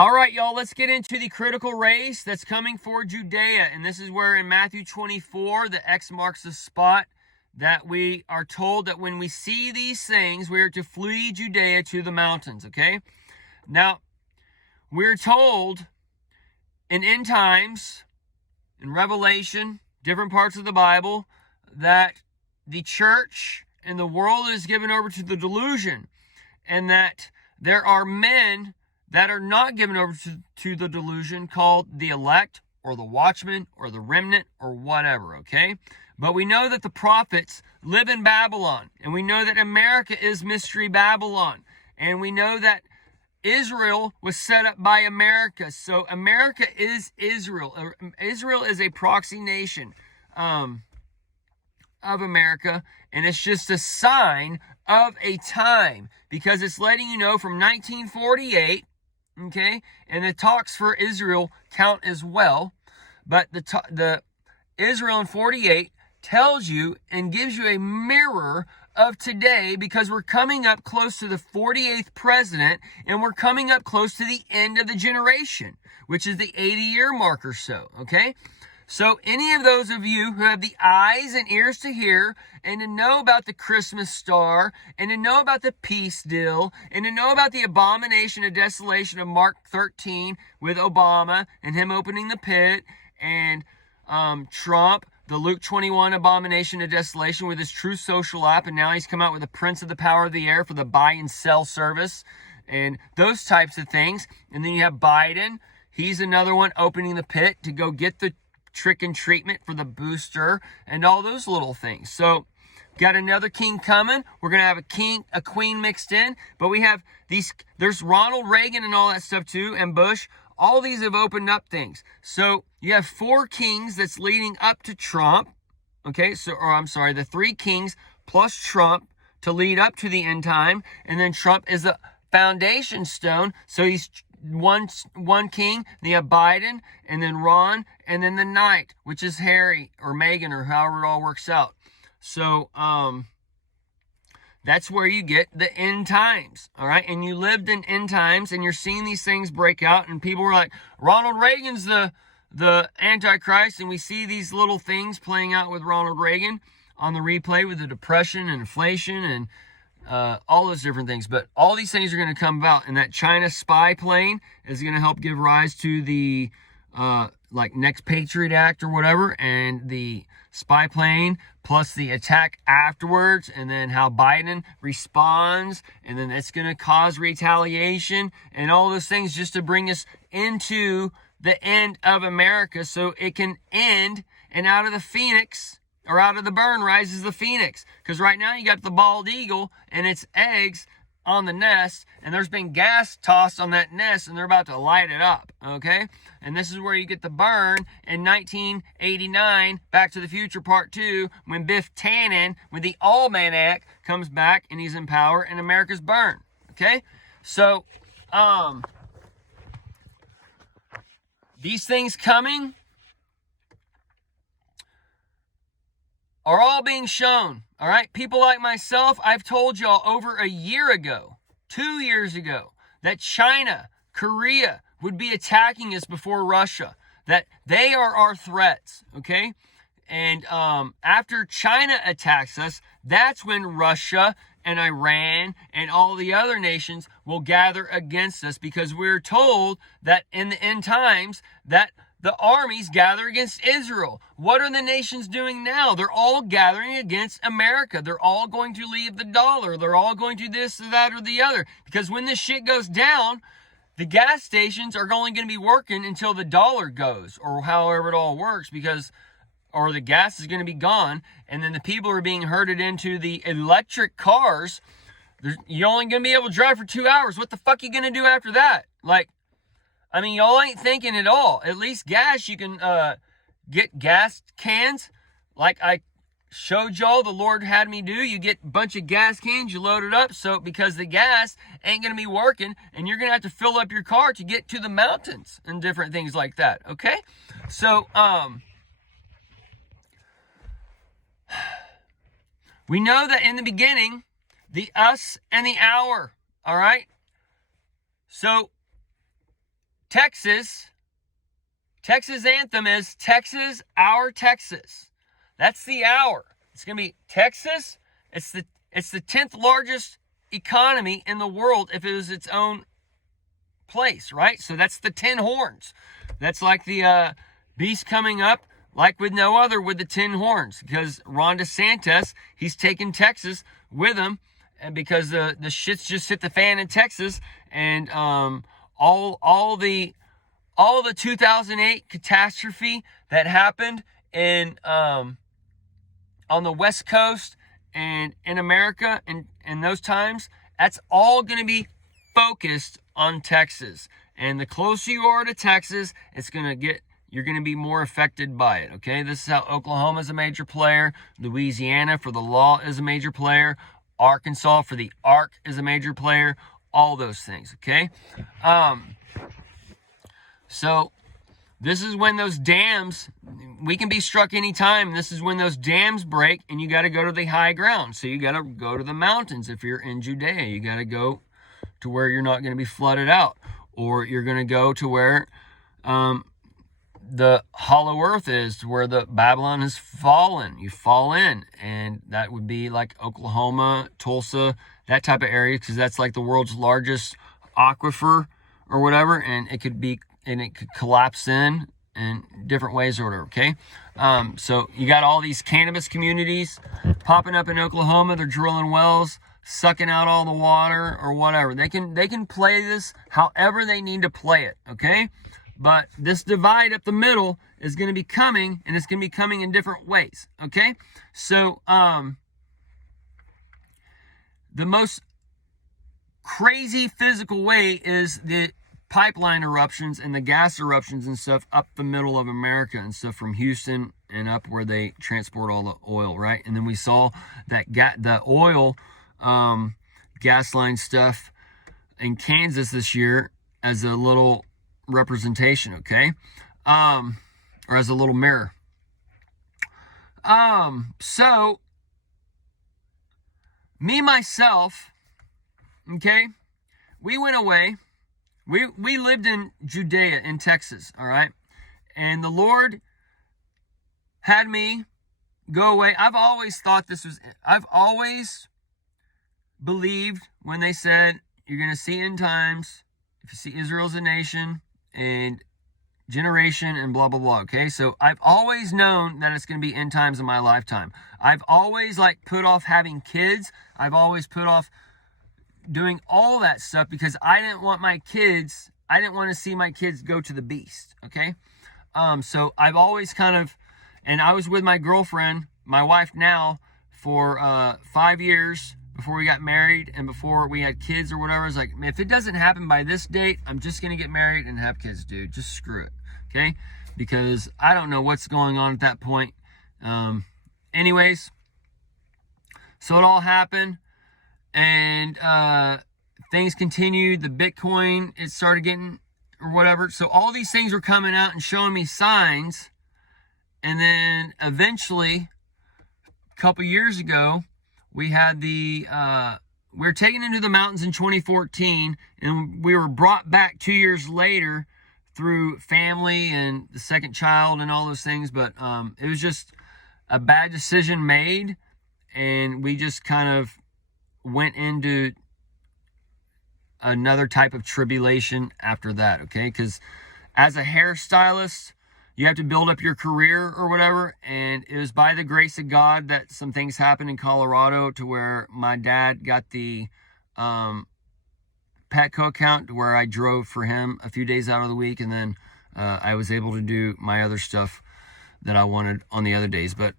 All right, y'all, let's get into the critical race that's coming for Judea. And this is where in Matthew 24, the X marks the spot, that we are told that when we see these things, we are to flee Judea to the mountains, okay? Now, we're told in end times, in Revelation, different parts of the Bible, that the church and the world is given over to the delusion, and that there are men that are not given over to the delusion, called the elect or the watchmen or the remnant or whatever, okay? But we know that the prophets live in Babylon, and we know that America is Mystery Babylon, and we know that Israel was set up by America. So America is Israel. Israel is a proxy nation of America, and it's just a sign of a time, because it's letting you know from 1948, okay, and the talks for Israel count as well, but the Israel in 48 tells you and gives you a mirror of today, because we're coming up close to the 48th president, and we're coming up close to the end of the generation, which is the 80-year mark or so, okay? So any of those of you who have the eyes and ears to hear, and to know about the Christmas star, and to know about the peace deal, and to know about the abomination of desolation of Mark 13 with Obama and him opening the pit, and Trump, the Luke 21 abomination of desolation with his True Social app, and now he's come out with the Prince of the Power of the Air for the buy and sell service, and those types of things. And then you have Biden. He's another one opening the pit to go get the trick and treatment for the booster and all those little things. So got another king coming. We're going to have a queen mixed in, but we have there's Ronald Reagan and all that stuff too, and Bush. All these have opened up things. So you have 4 kings that's leading up to Trump. Okay, the 3 kings plus Trump to lead up to the end time. And then Trump is the foundation stone. So he's one king, then you have Biden, and then Ron, and then the knight, which is Harry or Meghan, or however it all works out. So that's where you get the end times, all right? And you lived in end times, and you're seeing these things break out, and people were like, Ronald Reagan's the Antichrist, and we see these little things playing out with Ronald Reagan on the replay with the depression and inflation and all those different things. But all these things are going to come about, and that China spy plane is going to help give rise to the next Patriot Act or whatever, and the spy plane plus the attack afterwards, and then how Biden responds, and then it's going to cause retaliation and all those things, just to bring us into the end of America, so it can end, and out of the phoenix, or out of the burn rises the phoenix. Because right now you got the bald eagle and its eggs on the nest, and there's been gas tossed on that nest, and they're about to light it up, okay? And this is where you get the burn in 1989, Back to the Future Part 2, when Biff Tannen, with the Almanac, comes back, and he's in power, and America's burned, okay? So, these things coming are all being shown, all right? People like myself, I've told y'all over a year ago, 2 years ago, that China, Korea would be attacking us before Russia, that they are our threats, okay? And after China attacks us, that's when Russia and Iran and all the other nations will gather against us, because we're told that in the end times that the armies gather against Israel. What are the nations doing now? They're all gathering against America. They're all going to leave the dollar. They're all going to this or that or the other. Because when this shit goes down, the gas stations are only going to be working until the dollar goes, or however it all works, or the gas is going to be gone, and then the people are being herded into the electric cars. You're only going to be able to drive for 2 hours. What the fuck are you going to do after that? Y'all ain't thinking at all. At least gas, you can get gas cans. Like I showed y'all, the Lord had me do. You get a bunch of gas cans, you load it up, so because the gas ain't going to be working, and you're going to have to fill up your car to get to the mountains and different things like that, okay? So, we know that in the beginning, the us and the hour, all right? So, Texas anthem is Texas, Our Texas. That's the hour. It's going to be Texas. It's the 10th largest economy in the world if it was its own place, right? So that's the 10 horns. That's like the beast coming up like with no other with the 10 horns, because Ron DeSantis, he's taking Texas with him, and because the shit's just hit the fan in Texas, and all the 2008 catastrophe that happened in on the West Coast and in America and in those times, that's all going to be focused on Texas. And the closer you are to Texas, you're going to be more affected by it, okay? This is how Oklahoma is a major player. Louisiana for the law is a major player. Arkansas for the ark is a major player. All those things, okay? So this is when those dams, we can be struck anytime. This is when those dams break, and you got to go to the high ground. So you got to go to the mountains. If you're in Judea, you got to go to where you're not going to be flooded out, or you're going to go to where the hollow earth is, where the Babylon has fallen. You fall in, and that would be like Oklahoma, Tulsa, that type of area, because that's like the world's largest aquifer or whatever, and it could collapse in different ways or whatever, okay? So you got all these cannabis communities popping up in Oklahoma. They're drilling wells, sucking out all the water or whatever. They can play this however they need to play it, okay? But this divide up the middle is going to be coming, and it's going to be coming in different ways, okay? So the most crazy physical way is the pipeline eruptions and the gas eruptions and stuff up the middle of America and stuff, from Houston and up where they transport all the oil, right? And then we saw that the oil gas line stuff in Kansas this year as a little representation, okay? Or as a little mirror. So me, myself, okay, we went away. We lived in Judea in Texas, all right? And the Lord had me go away. I've always believed when they said, you're going to see end times, if you see Israel as a nation and generation and blah, blah, blah, okay? So I've always known that it's going to be end times in my lifetime. I've always put off having kids. I've always put off doing all that stuff because I didn't want to see my kids go to the beast, okay? So I've always and I was with my girlfriend, my wife now, for 5 years before we got married and before we had kids or whatever. I was like, if it doesn't happen by this date, I'm just going to get married and have kids, dude. Just screw it, okay? Because I don't know what's going on at that point. Anyways, so it all happened. And things continued. The Bitcoin, it started getting, or whatever. So all these things were coming out and showing me signs. And then eventually, a couple years ago, we had we were taken into the mountains in 2014, and we were brought back 2 years later through family and the second child and all those things. But it was just a bad decision made, and we just kind of went into another type of tribulation after that, okay? Because as a hairstylist, you have to build up your career or whatever, and it was by the grace of God that some things happened in Colorado to where my dad got the Petco account, to where I drove for him a few days out of the week, and then I was able to do my other stuff that I wanted on the other days. But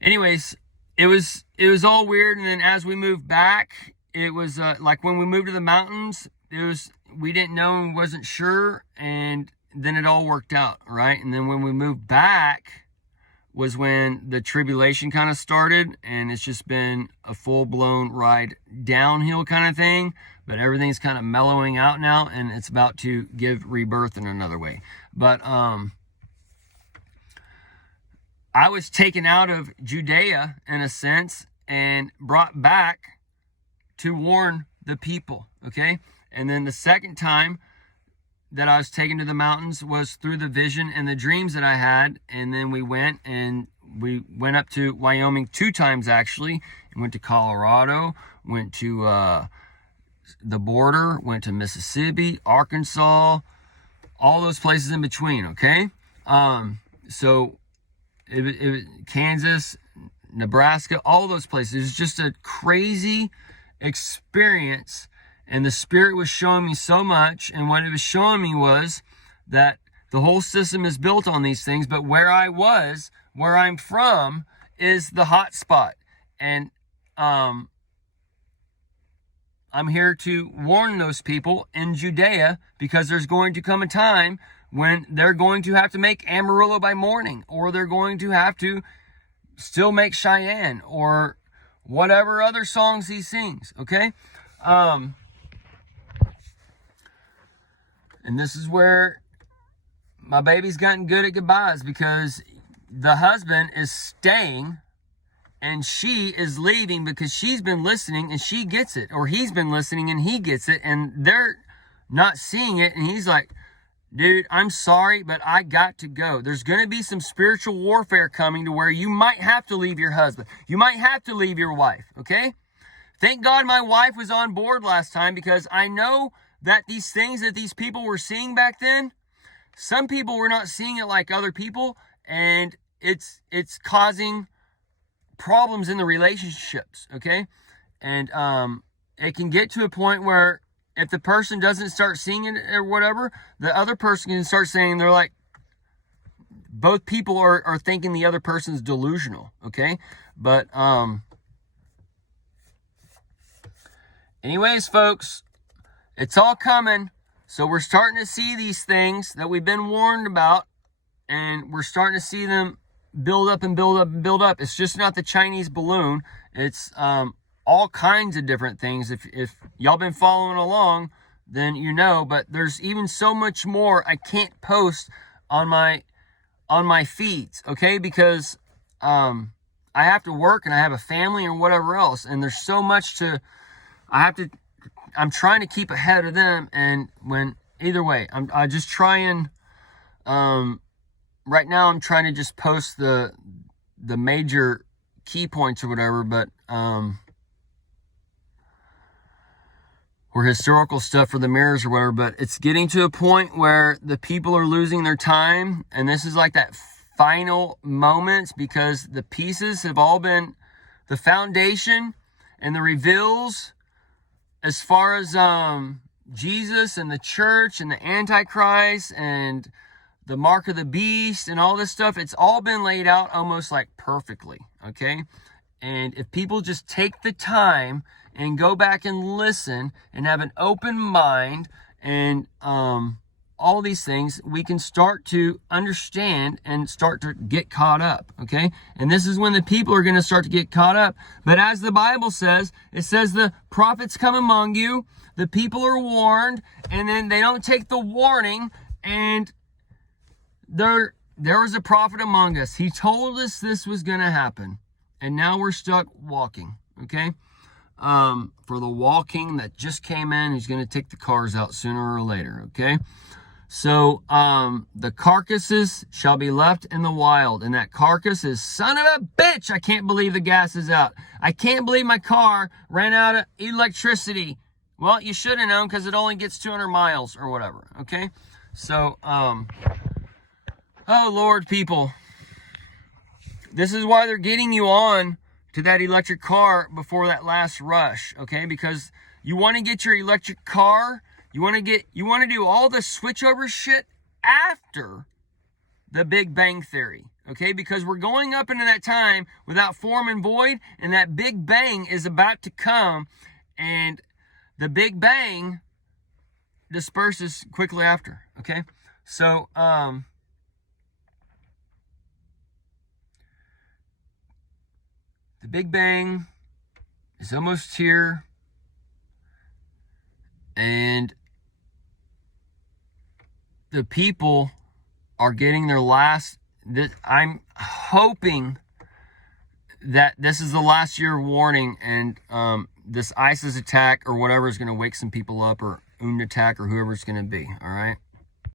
anyways, it was all weird. And then as we moved back, it was like when we moved to the mountains, we didn't know and wasn't sure, and then it all worked out, right? And then when we moved back was when the tribulation kind of started, and it's just been a full-blown ride downhill kind of thing, but everything's kind of mellowing out now, and it's about to give rebirth in another way. But I was taken out of Judea in a sense and brought back to warn the people, okay? And then the second time that I was taken to the mountains was through the vision and the dreams that I had. And then we went up to Wyoming 2 times, actually. Went to Colorado, went to the border, went to Mississippi, Arkansas, all those places in between, okay? So Kansas, Nebraska, all those places. It was just a crazy experience, and the Spirit was showing me so much. And what it was showing me was that the whole system is built on these things, but where I'm from, is the hot spot. And I'm here to warn those people in Judea, because there's going to come a time when they're going to have to make Amarillo by morning, or they're going to have to still make Cheyenne, or whatever other songs he sings, okay? And this is where my baby's gotten good at goodbyes, because the husband is staying and she is leaving because she's been listening and she gets it, or he's been listening and he gets it, and they're not seeing it. And he's like, dude, I'm sorry, but I got to go. There's going to be some spiritual warfare coming to where you might have to leave your husband. You might have to leave your wife, okay? Thank God my wife was on board last time, because I know that these things that these people were seeing back then, some people were not seeing it like other people, and it's causing problems in the relationships, okay? And it can get to a point where if the person doesn't start seeing it or whatever, the other person can start saying, they're like, both people are thinking the other person's delusional, okay? But anyways, folks, it's all coming. So we're starting to see these things that we've been warned about, and we're starting to see them build up and build up and build up. It's just not the Chinese balloon. It's all kinds of different things. If y'all been following along, then you know. But there's even so much more I can't post on my feeds, okay? Because I have to work and I have a family and whatever else, and there's so much I'm trying to keep ahead of them. And either way, I just try and right now I'm trying to just post the major key points or whatever, but or historical stuff for the mirrors or whatever. But it's getting to a point where the people are losing their time, and this is like that final moments, because the pieces have all been, the foundation and the reveals as far as Jesus and the church and the Antichrist and the mark of the beast and all this stuff, it's all been laid out almost like perfectly, okay? And if people just take the time and go back and listen and have an open mind and all these things, we can start to understand and start to get caught up, okay? And this is when the people are going to start to get caught up. But as the Bible says, it says the prophets come among you, the people are warned, and then they don't take the warning. And there was a prophet among us. He told us this was going to happen, and now we're stuck walking, okay? For the walking that just came in, he's going to take the cars out sooner or later, okay? So the carcasses shall be left in the wild, and that carcass is, son of a bitch, I can't believe the gas is out. I can't believe my car ran out of electricity. Well, you should have known, because it only gets 200 miles or whatever, okay? So oh Lord, people, this is why they're getting you on to that electric car before that last rush, okay? Because you want to get your electric car, you want to do all the switchover shit after the Big Bang Theory, okay? Because we're going up into that time without form and void, and that Big Bang is about to come, and the Big Bang disperses quickly after, okay? So, the Big Bang is almost here, and the people are getting their last. I'm hoping that this is the last year of warning, and this ISIS attack or whatever is going to wake some people up, or UNRWA attack or whoever it's going to be. All right.